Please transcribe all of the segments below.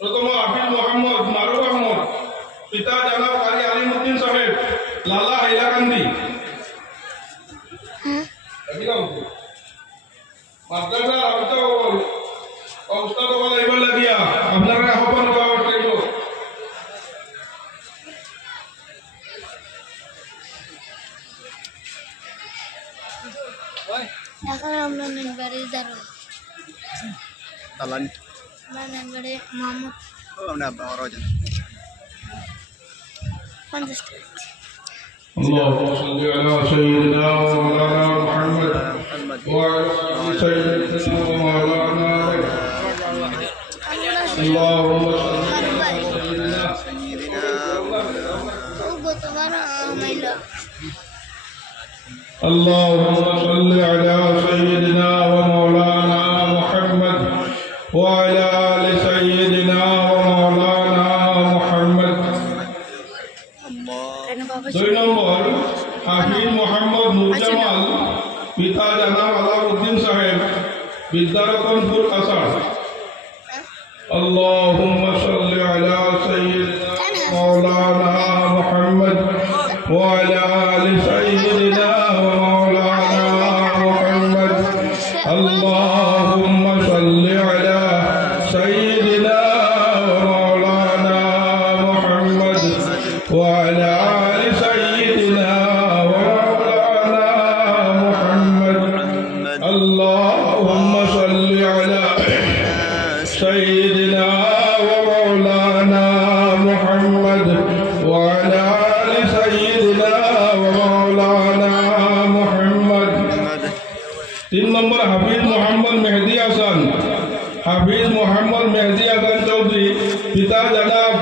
प्रथम हाफिज मोहम्मद मारूफ अहमद, पिता जनाब काजी अलीमुद्दीन साहेब, लाला हैलाकांदी। মাদ্রাসার আবদা উস্তাদ ওয়ালা ইবাল লাগিয়া আপনারা আহ্বান করা হইল। এখন আমরা নেনবাড়ি দাঁড়ো তালান আমরা নেনবাড়ি মোহাম্মদ আমরা বড়জন 50 টাকা। اللهم صل على سيدنا ومولانا محمد وعلى سيدنا ومولانا اللهم صل على سيدنا اللهم صل على سيدنا ومولانا محمد وعلى آل سيدنا ومولانا محمد। দুই নম্বর হাফিজ মোহাম্মদ নুরজামাল, পিতা জনাব আলাউদ্দিন সাহেব, বিদ্যারতনপুর আসার। আল্লাহুম্মা সাল্লি আলা সাইয়্যিদিনা মাওলানা মুহাম্মদ ওয়া আলা আলি সাইয়্যিদিনা ওয়া মাওলানা মুহাম্মদ। আল্লাহুম্মা সাল্লি আলা সাইয়্যিদিনা ওয়া মাওলানা মুহাম্মদ ওয়া আলা اللهم صل على سيدنا ومولانا محمد وعلى آل سيدنا ومولانا محمد। 3 নম্বর হাফিজ মোহাম্মদ মেহেদি হাসান, হাফিজ মোহাম্মদ মেহেদি হাসান চৌধুরী, পিতা জনাব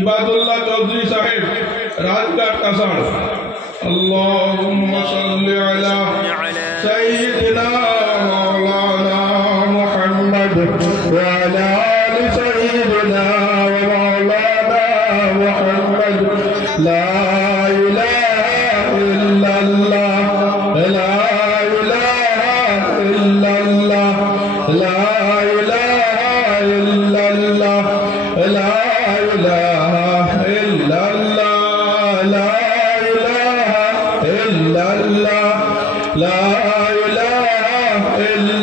ইবাদুল্লাহ চৌধুরী সাহেব, রাজঘাট কাসার। اللهم صل على سيدنا مولانا محمد وعلى آل سيدنا ومولانا محمد। لا إله إلا الله لا إله إلا الله لا إله إلا الله لا إله إلا الله لا إله إلا الله لا إله إلا